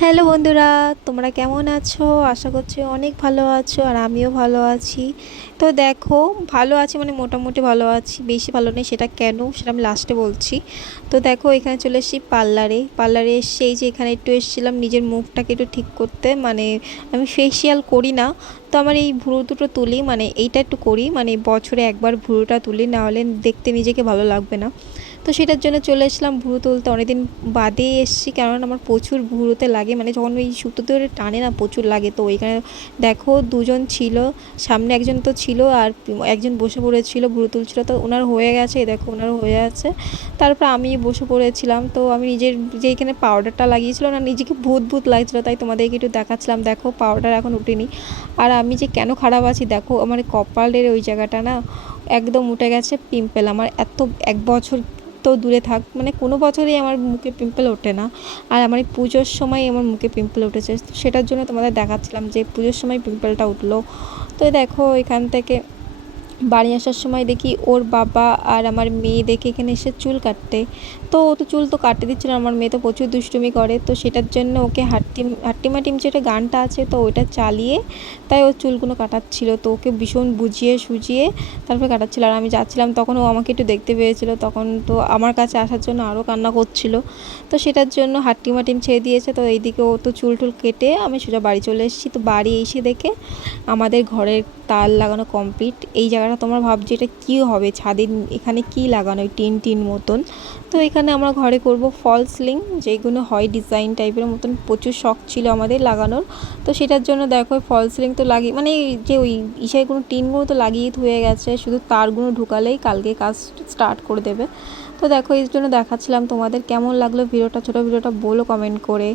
Hello বন্ধুরা, তোমরা কেমন আছো? আশা করছি অনেক ভালো আছো আর আমিও ভালো আছি। তো দেখো, ভালো আছি মানে মোটামুটি ভালো আছি। বেশি ভালো নেই সেটা কেন সেটা আমি লাস্টে বলছি। তো দেখো, এখানে চলে এসেছি পার্লারে। পার্লারে এসে এই যে এখানে একটু এসেছিলাম, নিজের মুখটাকে একটু ঠিক করতে। মানে আমি ফেসিয়াল করি না। তো আমার এই ভুরু দুটো তুলি মানে এইটা একটু করি। মানে বছরে একবার ভুরুটা তুলি না হলে দেখতে নিজেকে ভালো লাগবে না। তো সেটার জন্য চলে এসলাম ভুরু তুলতে। অনেকদিন বাদে এসেছি কারণ আমার প্রচুর ভুরুতে লাগে। মানে যখন ওই সুতো ধরে টানে না, প্রচুর লাগে। তো ওইখানে দেখো দুজন ছিল, সামনে একজন তো ছিল আর একজন বসে পড়েছিল, ভুরু তুলছিল। তো ওনার হয়ে গেছে দেখো ওনার হয়ে আছে। তারপর আমি বসে পড়েছিলাম। তো আমি নিজের যে এখানে পাউডারটা লাগিয়েছিল না, নিজেকে ভূত ভূত লাগছিল। তাই তোমাদেরকে একটু দেখাচ্ছিলাম। দেখো পাউডার এখন উঠেনি। আর আমি যে কেন খারাপ আছি, দেখো আমার কপালের ওই জায়গাটা না, একদম উঠে গেছে পিম্পল আমার এত এক বছর তো দূরে থাক মানে কোনো বছরই আমার মুখে পিম্পল ওঠে না। আর আমার এই পুজোর সময় আমার মুখে পিম্পল উঠেছে। তো সেটার জন্য তোমাদের দেখাচ্ছিলাম যে পুজোর সময় পিম্পলটা উঠল। তো দেখো, এখান থেকে বাড়ি আসার সময় দেখি ওর বাবা আর আমার মেয়ে দেখে এখানে এসে চুল কাটতে তো ও তো চুল তো কাটতে দিচ্ছিল আমার মেয়ে তো প্রচুর দুষ্টুমি করে। তো সেটার জন্য ওকে হাট্টিম হাট্টিমা টিম যেটা গানটা আছে, তো ওইটা চালিয়ে তাই ও চুলগুলো কাটাচ্ছিল তো ওকে ভীষণ বুঝিয়ে সুজিয়ে তারপরে কাটাচ্ছিল। আর আমি যাচ্ছিলাম তখন ও আমাকে একটু দেখতে পেয়েছিল। তখন তো আমার কাছে আসার জন্য আরও কান্না করছিল। তো সেটার জন্য হাট্টিমা টিম ছেড়ে দিয়েছে। তো এইদিকে ও তো চুল টুল কেটে আমি সোজা বাড়ি চলে এসেছি। তো বাড়ি এসে দেখে আমাদের ঘরের তার লাগানো কমপ্লিট এই জায়গাটা তোমরা ভাবছ এটা কী হবে? ছাদের এখানে কি লাগানো? ওই টিন টিন মতন। তো এখানে আমরা ঘরে করব ফল সিলিং যেগুলো হয় ডিজাইন টাইপের মতন। প্রচুর শখ ছিল আমাদের লাগানোর। তো সেটার জন্য দেখো ফল সিলিং তো লাগিয়ে মানে যে ওই ইসাইগুলো টিনগুলো তো লাগিয়ে ধুয়ে গেছে, শুধু তারগুলো ঢুকালেই কালকে কাজ স্টার্ট করে দেবে। তো দেখো এই জন্য দেখাচ্ছিলাম তোমাদের কেমন লাগল, ভিডিওটা, ছোটো ভিডিওটা বলো কমেন্ট করে।